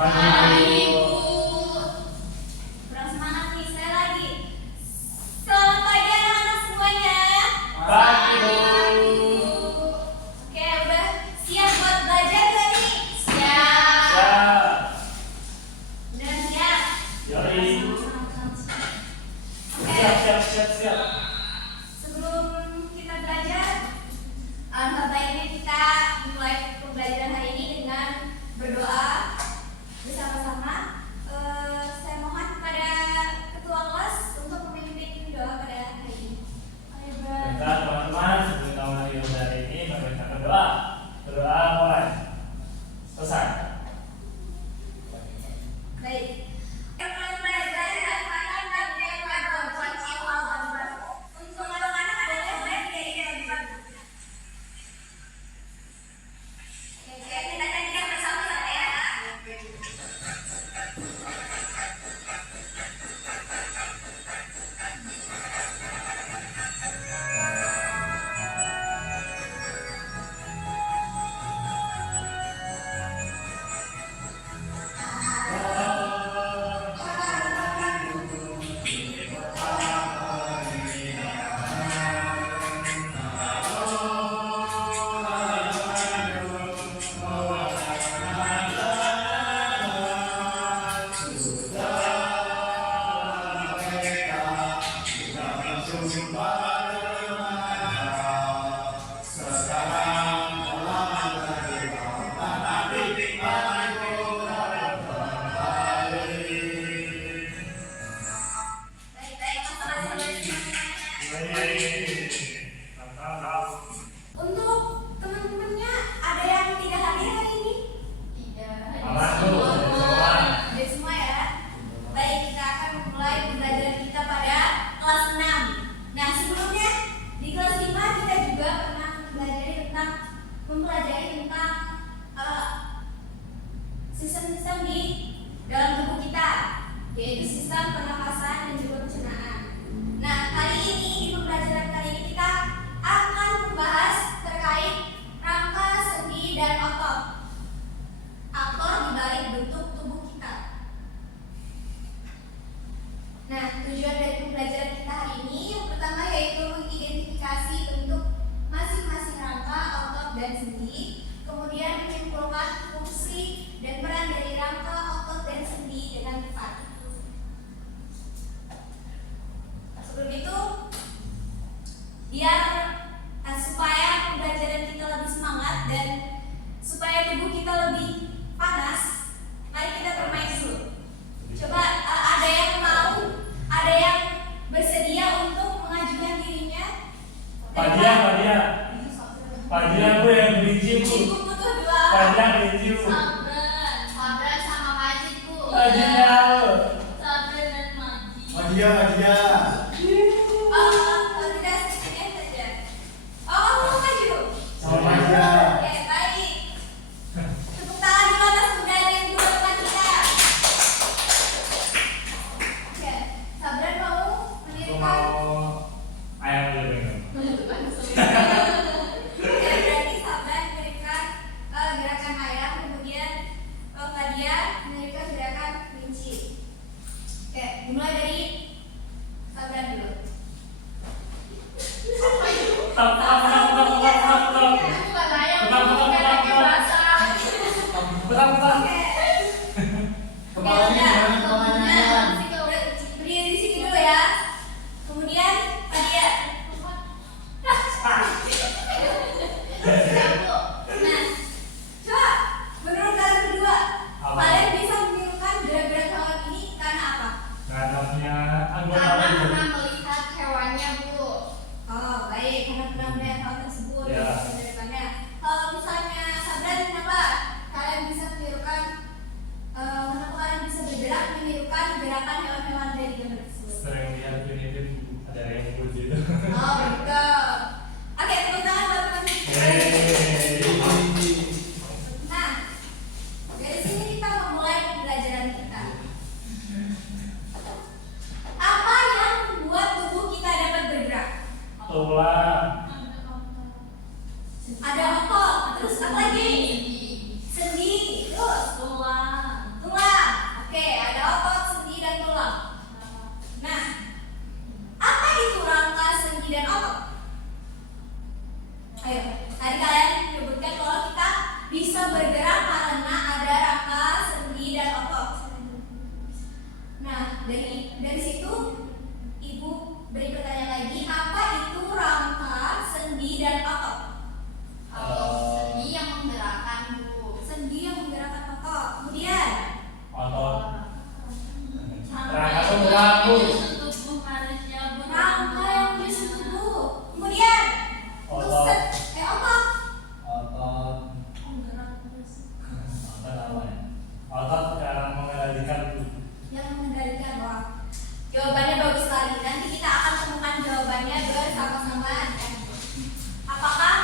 Pagi. Kurang semangat nih, saya lagi. Selamat pagi anak-anak semuanya. Pagi. Oke, udah siap buat belajar gak nih? Siap. Udah siap? Yoi. Oke, Siap. sebelum kita belajar, alangkah baiknya kita mulai pembelajaran hari ini dengan berdoa bersama-sama. Saya mohon kepada ketua kelas untuk memimpin doa pada hari ini. Ayo, Baiklah teman-teman, sebelum kita mulai hari ini, mari kita berdoa. Berdoa mulai. Selesai. baik. Untuk anak-anak boleh berdiri. Oke, kita nyanyikan bersama-sama ya. Untuk teman-temannya ada yang tidak hadir hari ini? Aman dulu, semua. Sudah semua ya. Baik, kita akan mulai pembelajaran kita pada kelas 6. Nah, sebelumnya di kelas 5 kita juga pernah mempelajari tentang sistem-sistem di dalam tubuh kita, yaitu sistem pernapasan dan juga pencernaan. Nah, kali ini di pembelajaran kali ini kita akan membahas terkait rangka, sendi, dan otot. Aktor di balik bentuk tubuh kita. Nah, tujuan dari pembelajaran kita hari ini yang pertama yaitu mengidentifikasi bentuk masing-masing rangka, otot, dan sendi, kemudian menyimpulkan fungsi dan peran dari rangka, otot, dan sendi dengan tepat. Sebelum itu, biar supaya pembelajaran kita lebih semangat dan supaya tubuh kita lebih panas, mari kita bermain dulu. Coba ada yang mau, ada yang bersedia untuk mengajukan dirinya? Padian bu yang berinci bu. Ibu butuh dua. Padian berinci bu. Sabran sama Majid bu. Pajinya. Sabran dan Majid. Madia. Kalau tidak sedikitnya saja. Oh, kamu mau maju? Sama Madia. Oke, baik. Tepuk tangan dulu atas pembelajaran dua teman kita. Oke, Sabran mau Aku mendirikan. mau ayam dulu. Oke, berarti Sabran mendirikan gerakan ayam, kemudian Fadia mendirikan gerakan kelinci. Oke, dimulai dari Sabran dulu. Tap. Itu bukan ayam, bukan pakai basah. Betul. Kepalanya gimana kepalanya? Berdiri di sini dulu ya. Kemudian Fadia. Siap bu. Nah, coba menurut kalian berdua, Apa? kalian bisa menirukan gerak-gerak hewan ini karena apa? Karena bisa bergerak karena ada rangka, sendi, dan otot. Nah, dari situ Ibu beri pertanyaan lagi, apa itu rangka, sendi, dan otot? Kalau sendi yang menggerakkan, Bu. Sendi yang menggerakkan otot. Kemudian Otot. Rangka itu gerak, Bu. Tubuh manusia, Bu. rangka yang menyusun tubuh. Kemudian Otot. otot. Otot. Otot apa ya? Otot yang mengendalikan tubuh. Yang mengendalikan. Wah, jawabannya bagus sekali. Nanti kita akan temukan jawabannya bersama-sama. Apakah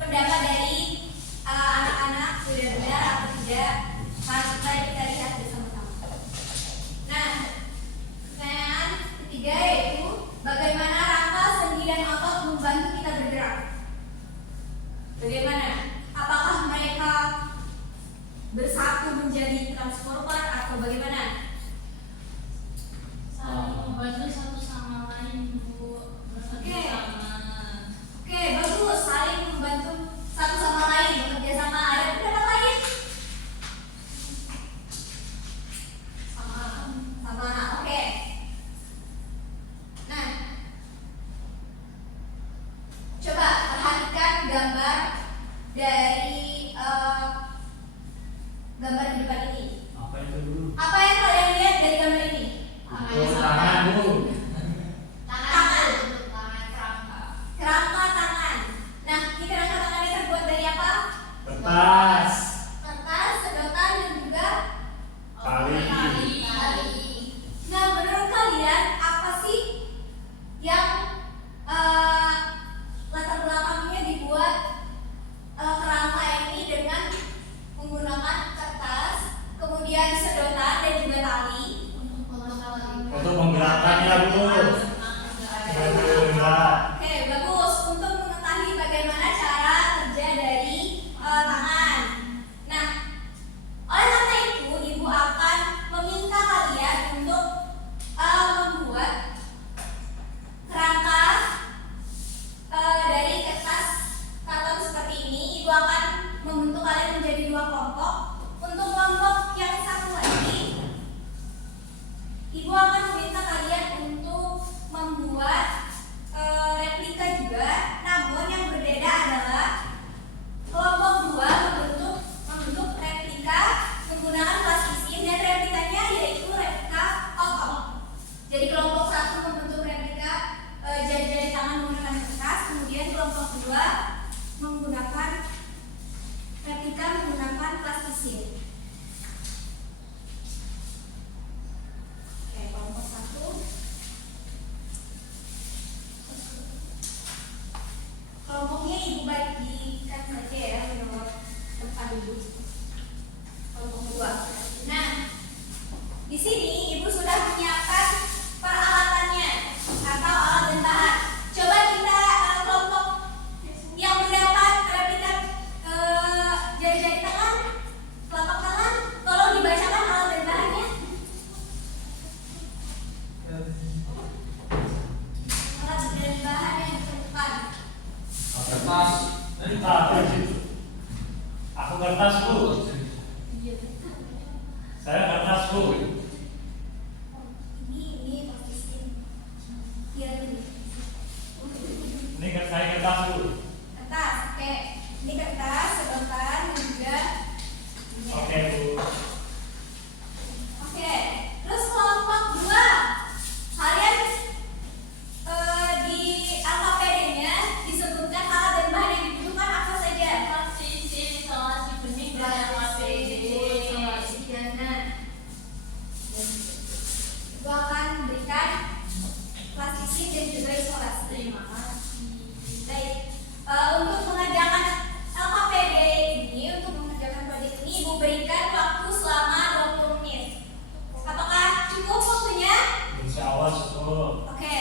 pendapat dari anak-anak sudah benar atau tidak? Mari kita lihat bersama-sama. Nah, pertanyaan ketiga yaitu bagaimana rangka, sendi, dan otot membantu kita bergerak? Bagaimana? Apakah mereka bersatu menjadi transformer atau bagaimana? Saling membantu satu sama lain, Bu. Bersama-sama. Oke, bagus. Saling membantu satu sama lain, bekerja sama. Ada pendapat lain? Sama. Oke. Nah, coba perhatikan gambar dari gambar di depan ini. Apa itu dulu? Apa yang kalian lihat dari gambar ini? Itu tangan, Bu. Tangan. Tangan kerangka. Kerangka tangan. Nah, ini kerangka tangannya terbuat dari apa? Kertas. Kertas, sedotan, dan juga Tali. tali. Nah, menurut kalian apa sih yang latar belakangnya dibuat kerangka ini dengan menggunakan kertas, kemudian sedotan, dan juga tali? Untuk menggerakkannya, Bu. Bergerak. Oke, bagus. Untuk mengetahui bagaimana cara kerja dari tangan. Nah, oleh karena itu, Ibu akan meminta kalian untuk membuat kerangka dari kertas karton seperti ini. Ibu akan membentuk kalian menjadi dua kelompok. Untuk kelompok yang satu lagi, Ibu akan meminta kalian untuk membuat replika juga. Namun yang berbeda adalah kelompok dua membentuk replika menggunakan plastisin, dan replikanya yaitu replika otot. Jadi kelompok satu membentuk replika jari-jari tangan menggunakan kertas, kemudian kelompok kedua menggunakan replika menggunakan plastisin. Oke, kelompok satu. Kelompoknya Ibu bagikan saja ya menurut tempat Ibu. Kelompok dua. Nah, di sini Ibu sudah menyiapkan peralatannya atau alat dan bahan. Coba kita kelompok yang mendapat replika jari-jari tangan, telapak tangan, tolong dibacakan alat dan bahannya. Alat dan bahan yang diperlukan. Kertas. Apa itu? Aku kertas, Bu. Saya kertas, Bu. Ini plastisin. Iya, ini. Ini saya kertas, Bu. Kertas, oke. Ini kertas, sedotan, dan juga ini. Oke, Bu. Oke. Terus kelompok dua, kalian di AKPD-nya disebutkan alat dan bahan yang dibutuhkan apa saja? Plastisin, isolasi benih, dan APD. Ibu akan berikan plastisin dan juga isolasi. Terima kasih. Baik, untuk mengerjakan LKPD ini, untuk mengerjakan proyek ini, Ibu berikan waktu selama 20 menit. Apakah cukup waktunya? Insya Allah cukup. Oke.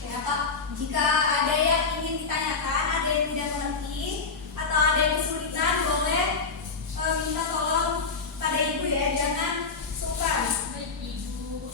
Oke, apa? Jika ada yang ingin ditanyakan, ada yang tidak mengerti, atau ada yang kesulitan, boleh minta tolong pada Ibu ya, jangan sungkan. Baik, Ibu.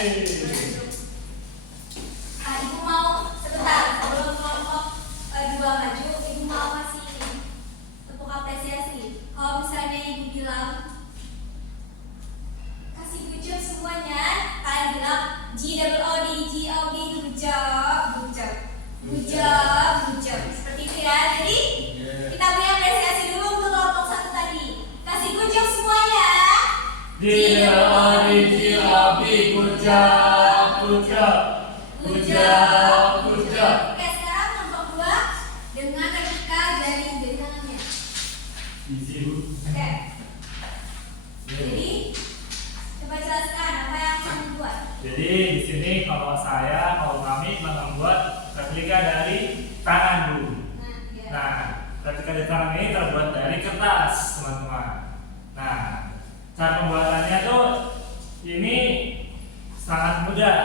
Nah, ibu mau sebentar sebelum kelompok dua maju, ibu mau kasih tepuk apresiasi. Kalau misalnya ibu bilang kasih good job semuanya, kalian bilang GOOD, good job, good job, good job, good job. Seperti itu ya. Jadi kita beri apresiasi dulu untuk kelompok satu tadi. Kasih good job semuanya. GOOD, good job, good job, good job, good job. Oke, sekarang kelompok dua dengan replika jari tangannya. Easy, Bu. Oke. Jadi coba jelaskan apa yang kamu buat. Jadi di sini kalau kami membuat replika dari tangan, Bu. Ya. Nah, replika dari tangan ini terbuat dari kertas, teman-teman. Nah, cara pembuatannya tuh ini sangat mudah.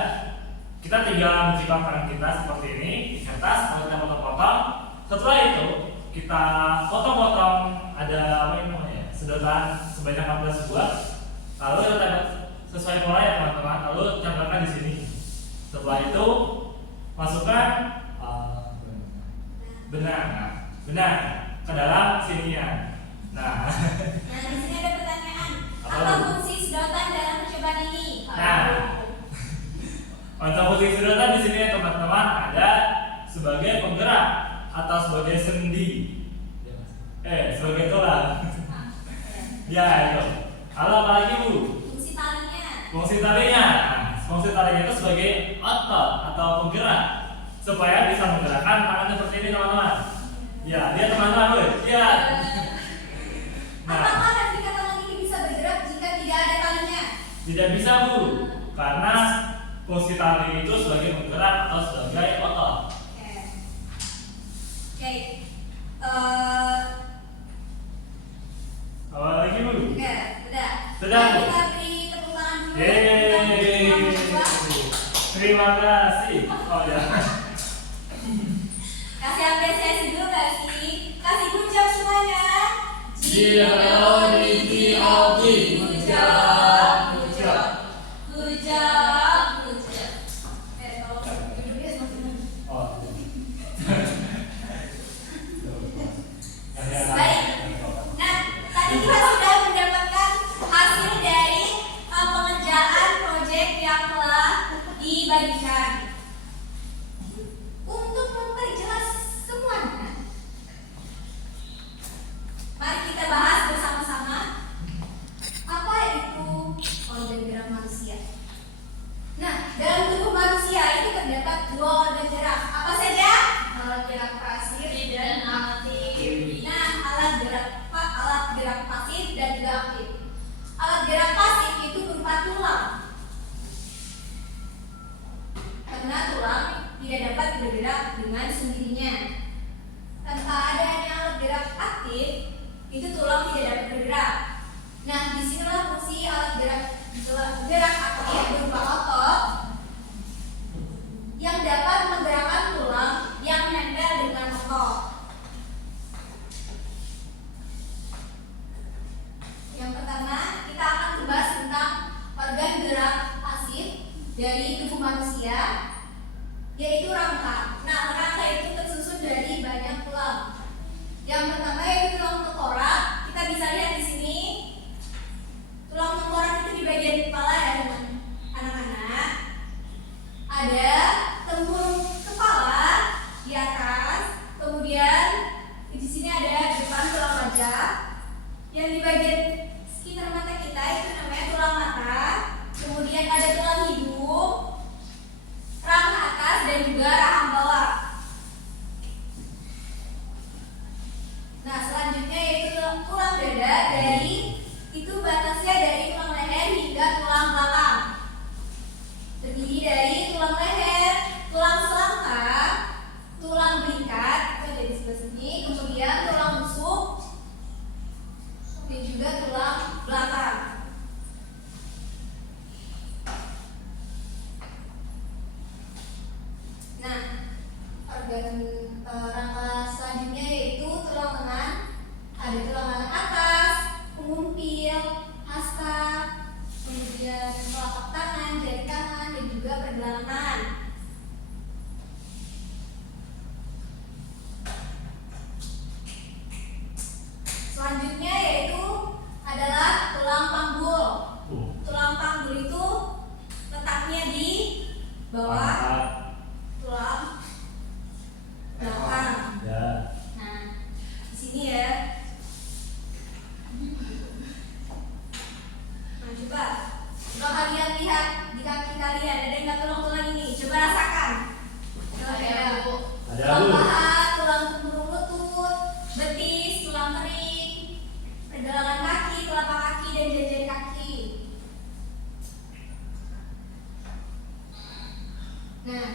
Kita tinggal menjepang tangan kita seperti ini di kertas, lalu kita potong-potong. Setelah itu kita potong-potong, ada apa ini namanya? Sedotan sebanyak 14 buah. Lalu kita tempel sesuai pola ya teman-teman. Lalu tempelkan di sini. Setelah itu masukkan benang ke dalam sininya. Nah, Nah, di sini ada pertanyaan. Apa, Apa Bu? fungsi sedotan dalam percobaan ini? Nah, untuk fungsi sedotan di sini ya teman-teman ada sebagai penggerak atau sebagai sendi, sebagai tulang. Ya itu. Lalu apa lagi, Bu? Fungsi talinya. Fungsi talinya. Nah, fungsi talinya itu sebagai otot atau penggerak supaya bisa menggerakkan tangan seperti ini teman-teman. Ya, dia teman-teman, Bu. Ya. Nah, Apakah replika tangan ini bisa bergerak jika tidak ada talinya? tidak bisa, Bu, karena fungsi tali itu sebagai penggerak atau sebagai otot. Oke. Apa lagi, Bu? Oke, sudah. Sudah, Bu. Kita beri tepuk tangan dulu. Yeay. Untuk kelompok dua. Terima kasih. Oh ya. Kasih apresiasi dulu gak sih? Kasih good job semuanya. GOOD, good job, good job, good job, good job. Kalau duduknya semakin Oh. baik. Nah, tadi kita sudah mendapatkan hasil dari pengerjaan proyek yang telah dibagikan. Untuk memperjelas semuanya, mari kita bahas bersama-sama apa itu organ manusia. Nah, dalam tubuh manusia itu terdapat dua organ gerak. Apa saja? Alat gerak pasif dan aktif. Nah, alat gerak pasif dan juga aktif. Alat gerak pasif itu berupa tulang. Karena tulang tidak dapat bergerak dengan sendirinya. Tanpa adanya alat gerak aktif, itu tulang tidak dapat bergerak. Nah, disinilah fungsi alat gerak aktif berupa otot yang dapat menggerakkan tulang yang menempel dengan otot. Yang pertama, kita akan membahas tentang organ gerak pasif dari tubuh manusia, yaitu rangka. Nah, rangka itu tersusun dari banyak tulang. Yang pertama yaitu tulang tengkorak. Kita bisa lihat di sini. Tulang tengkorak itu di bagian kepala ya, teman anak-anak. Ada tempurung kepala di atas. Kemudian di sini ada depan tulang wajah. Yang di bagian sekitar mata kita itu namanya tulang mata. Kemudian ada tulang hidung, rahang atas dan juga rahang bawah. Nah, selanjutnya yaitu tulang dada. Itu batasnya dari tulang leher hingga tulang belakang. Terdiri dari tulang leher, tulang selangka, tulang belikat, itu ada di sebelah sini, kemudian tulang rusuk, dan juga tulang belakang. Nah, organ rangka selanjutnya yaitu tulang lengan. Ada tulang lengan atas, pengumpil, hasta, kemudian telapak tangan, jari tangan, bawah, pangkat, tulang belakang. ya. Nah, di sini ya. Nah, coba kalau kalian lihat di kaki kalian ada nggak tulang-tulang ini? Coba rasakan. Coba Ada, Bu. Ada tulang Bu. paha, tulang punggung lutut, betis, tulang kering, pergelangan kaki, telapak kaki, dan jari kaki. Nah,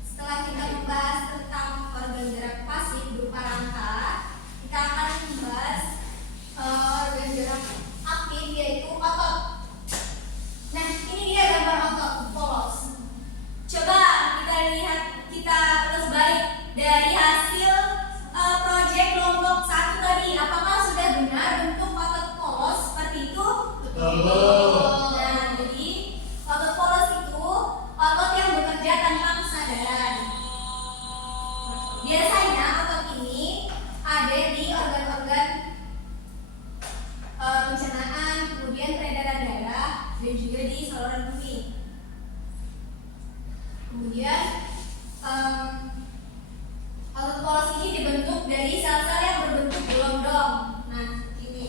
setelah kita membahas tentang organ gerak pasif berupa rangka, kita akan membahas organ gerak aktif yaitu otot. Nah, ini dia gambar otot polos. Coba kita lihat, kita terus balik dari hasil proyek kelompok 1 tadi. Apakah sudah benar bentuk otot polos seperti itu? Betul. Nah, jadi otot polos itu otot yang bekerja tanpa kesadaran. Biasanya otot ini ada di organ-organ pencernaan, kemudian peredaran darah, dan juga di saluran kemih. Kemudian otot polos ini dibentuk dari sel-sel yang berbentuk gelondong. Nah, seperti ini.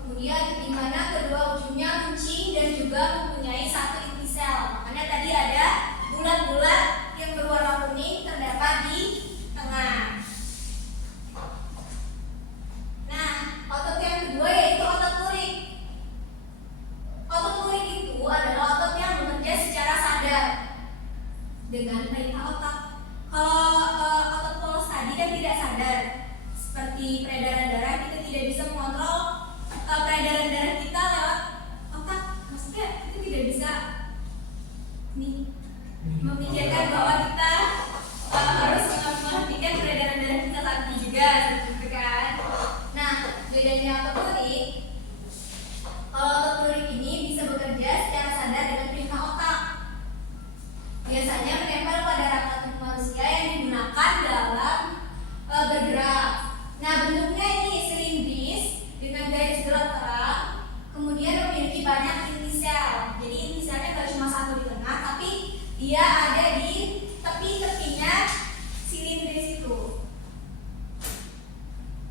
Kemudian di mana kedua ujungnya runcing dan juga mempunyai satu inti sel. Makanya tadi ada bulat-bulat yang berwarna kuning terdapat di tengah. Nah, otot yang kedua yaitu otot lurik. Otot lurik itu adalah otot yang bekerja secara sadar dengan perintah otak. Kalau otot polos tadi kan tidak sadar, seperti peredaran darah, kita tidak bisa mengontrol peredaran darah kita lewat otak. Maksudnya kita tidak bisa memikirkan bahwa kita harus menghentikan peredaran darah kita saat ini juga, seperti itu kan. Nah, bedanya otot lurik, kalau otot lurik ini bisa bekerja secara sadar dengan perintah otak. Biasanya menempel pada rangka tubuh manusia yang digunakan dalam bergerak. Nah, bentuknya ini silindris dengan garis gelap terang, kemudian memiliki banyak inti sel. Jadi inti selnya tidak cuma satu di tengah, tapi dia ada di tepi-tepinya silindris itu.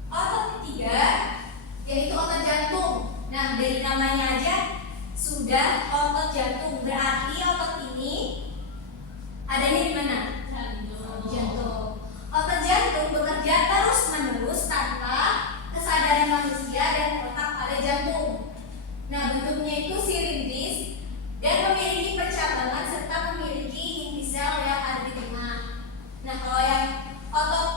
Otot ketiga yaitu otot jantung. Nah, dari namanya aja sudah otot jantung, berarti otot ini adanya di mana? Jantung. Otot jantung bekerja terus-menerus tanpa kesadaran manusia dan terletak pada jantung. Nah, bentuknya itu silindris dan memiliki percabangan serta memiliki inti sel yang ada di tengah. Nah, kalau yang otot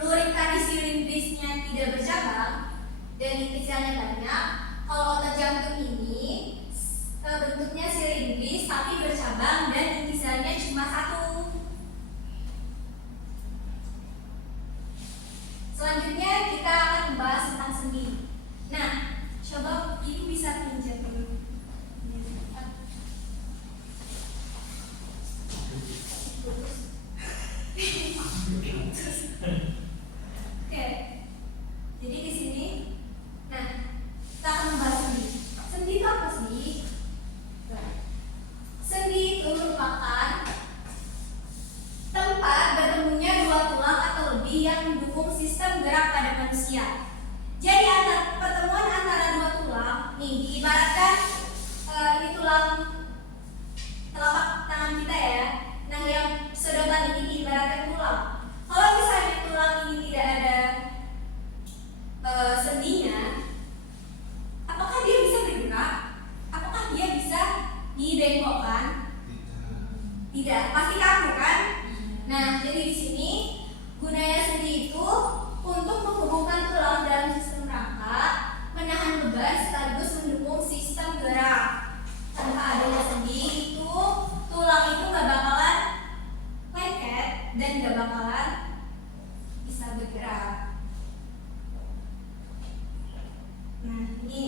lurik tadi silindrisnya tidak bercabang dan inti selnya banyak, kalau otot jantung ini bentuknya silindris tapi bercabang dan inti selnya cuma satu. Selanjutnya kita akan membahas tentang sendi. Nah, coba ibu bisa pinjam dulu. Oke. Jadi di sini, nah, kita akan membahas sendi. Sendi itu apa sih? Sendi itu merupakan tempat bertemunya dua tulang atau lebih yang mendukung sistem gerak pada manusia. Jadi pertemuan antara dua tulang, nih diibaratkan ini tulang telapak tangan kita ya. Nah, yang sedotan ini diibaratkan tulang. Kalau misalnya tulang ini tidak ada sendinya, apakah dia bisa bergerak? Apakah dia bisa dibengkokkan? Tidak, pasti kaku kan? Nah, jadi di sini gunanya sendi itu untuk menghubungkan tulang dalam sistem rangka, menahan beban sekaligus mendukung sistem gerak. Tanpa adanya sendi itu, tulang itu gak bakalan lengket dan gak bakalan bisa bergerak. Nah, ini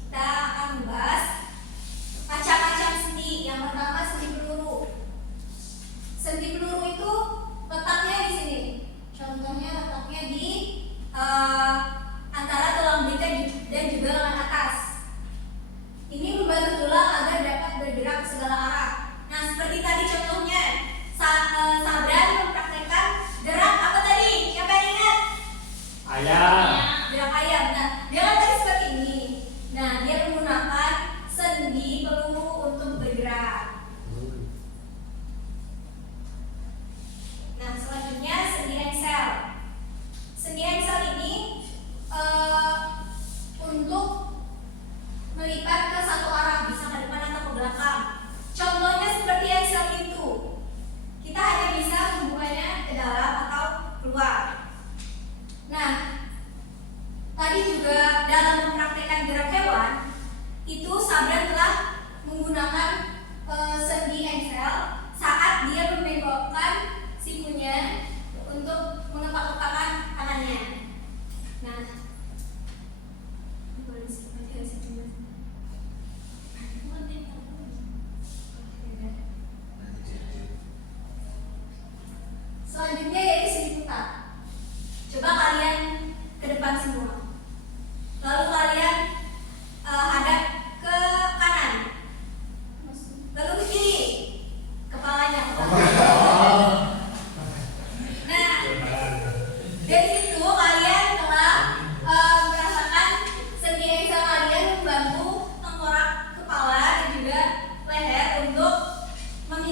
kita akan membahas macam-macam sendi. Yang pertama sendi peluru. Sendi peluru itu letaknya di sini. Contohnya letaknya di antara tulang belakang dan juga lengan atas. Ini membantu tulang agar dapat bergerak ke segala arah.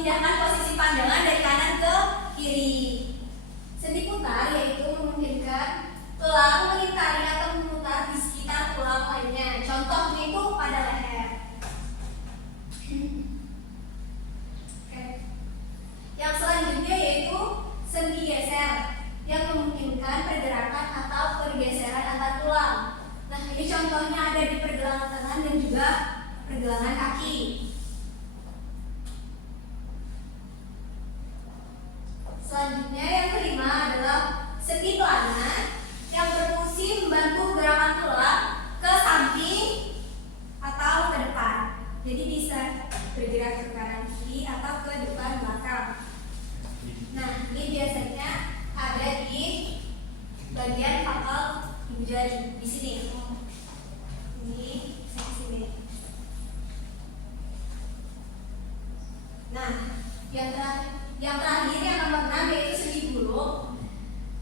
memindahkan posisi pandangan dari kanan ke kiri. Sendi putar yaitu memungkinkan tulang melintari atau memutar di sekitar tulang lainnya. Contohnya itu pada leher. Oke. Yang selanjutnya yaitu sendi geser yang memungkinkan pergerakan atau pergeseran antar tulang. Nah, ini contohnya ada di pergelangan tangan dan juga pergelangan kaki. Selanjutnya yang kelima adalah sendi pelana yang berfungsi membantu gerakan tulang ke samping atau ke depan. Jadi bisa bergerak ke kanan kiri atau ke depan belakang. Nah, ini biasanya ada di bagian pangkal ibu jari di sini. Ini di sini. Nah, yang terakhir yang nomor 6 yaitu sendi bulu.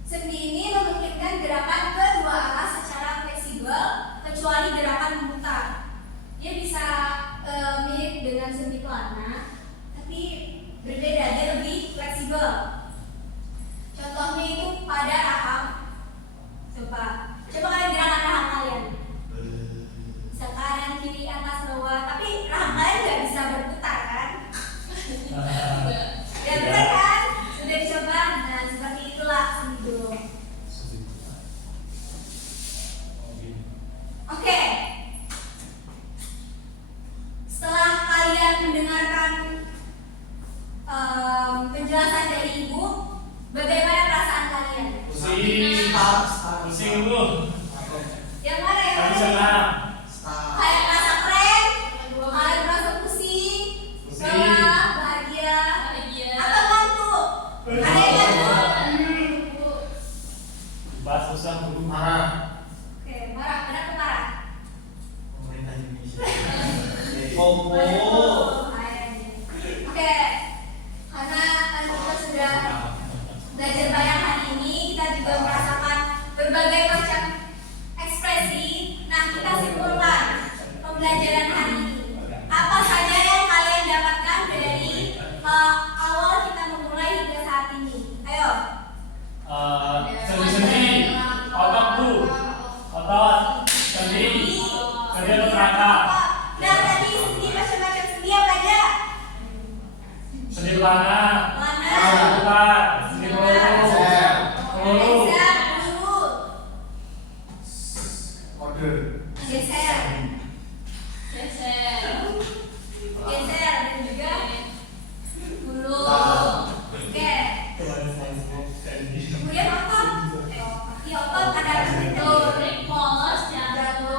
Sendi ini memungkinkan gerakan kedua arah secara fleksibel kecuali gerakan memutar. Dia bisa mirip dengan sendi pelana, tapi berbeda, dia lebih fleksibel. Contohnya itu pada rahang. Coba kalian gerakan rahang kalian. Bisa kanan, kiri, atas, bawah. Tapi rahang kalian nggak bisa berputar kan? Ya benar kan? Sudah dicoba. Nah seperti itulah sendi bulu. Oke. Setelah kalian mendengarkan penjelasan dari ibu, bagaimana perasaan kalian? Pusing dulu. Yang mana yang Kami mana? senang. Kayak merasa keren, kalian merasa pusing, lelah, bahagia, atau ngantuk? Ada yang ngantuk? Bahas susah dulu. Marah. Oke, marah, benar atau marah? Pemerintah Indonesia. Oke, karena kan kita sudah belajar banyak hari ini, kita juga merasakan berbagai macam ekspresi. Nah, kita simpulkan pembelajaran hari ini. Apa saja yang kalian dapatkan dari awal kita memulai hingga saat ini? Ayo. Sendi-sendi, otot dulu, otot, sendi, sendi atau kerangka, Nah, tadi sendi macam-macam sendi apa aja? sendi pelana, Pelana, sendi putar, sendi bulu, bulu, geser, bulu, Order. geser, geser dan juga bulu. Oke. Kemudian otot. Di otot ada itu.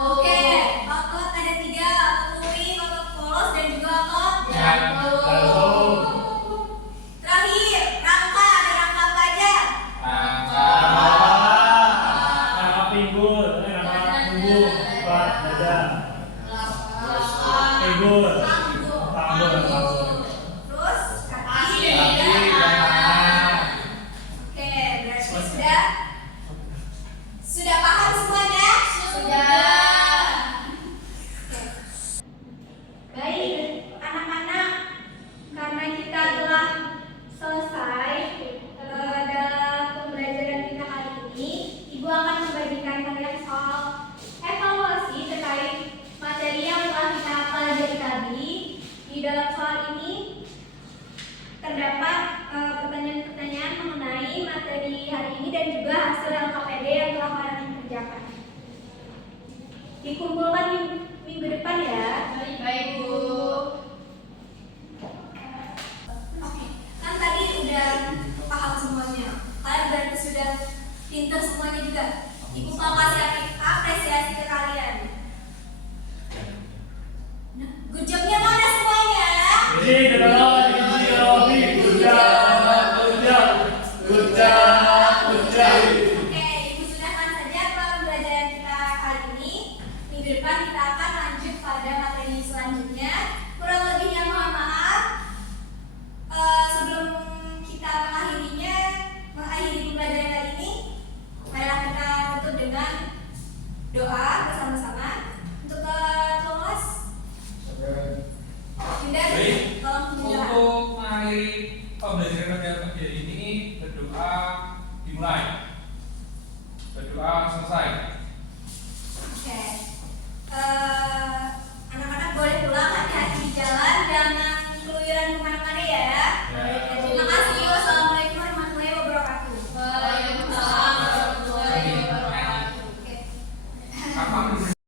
Oke, otot ada 3, otot uri, otot polos dan juga otot jantung, terakhir, rangka. Ada rangka apa aja? rangka pinggul, rangka punggung, buat dada, pinggul, panggul, Terus kaki. kaki, tangan. Oke, berarti sudah paham semuanya? Baik, anak-anak, karena kita telah selesai dalam pembelajaran kita kali ini, Ibu akan membagikan kalian soal evaluasi terkait materi yang telah kita pelajari tadi. Di dalam soal ini terdapat pertanyaan-pertanyaan mengenai materi hari ini dan juga hasil LKPD yang telah kalian kerjakan. Dikumpulkan minggu depan ya. Baik, Bu. Oke, kan tadi udah paham semuanya. Kalian berarti sudah pintar semuanya juga. Ibu mau kasih apresiasi ke kalian. Nah, good job-nya mana semuanya? Jadi, Robi, Oke, Ibu sudahkan saja pembelajaran kita kali ini. Minggu depan kita akan lanjut pada materi mengakhiri pembelajaran pada pagi hari ini, berdoa dimulai. Berdoa selesai. Oke.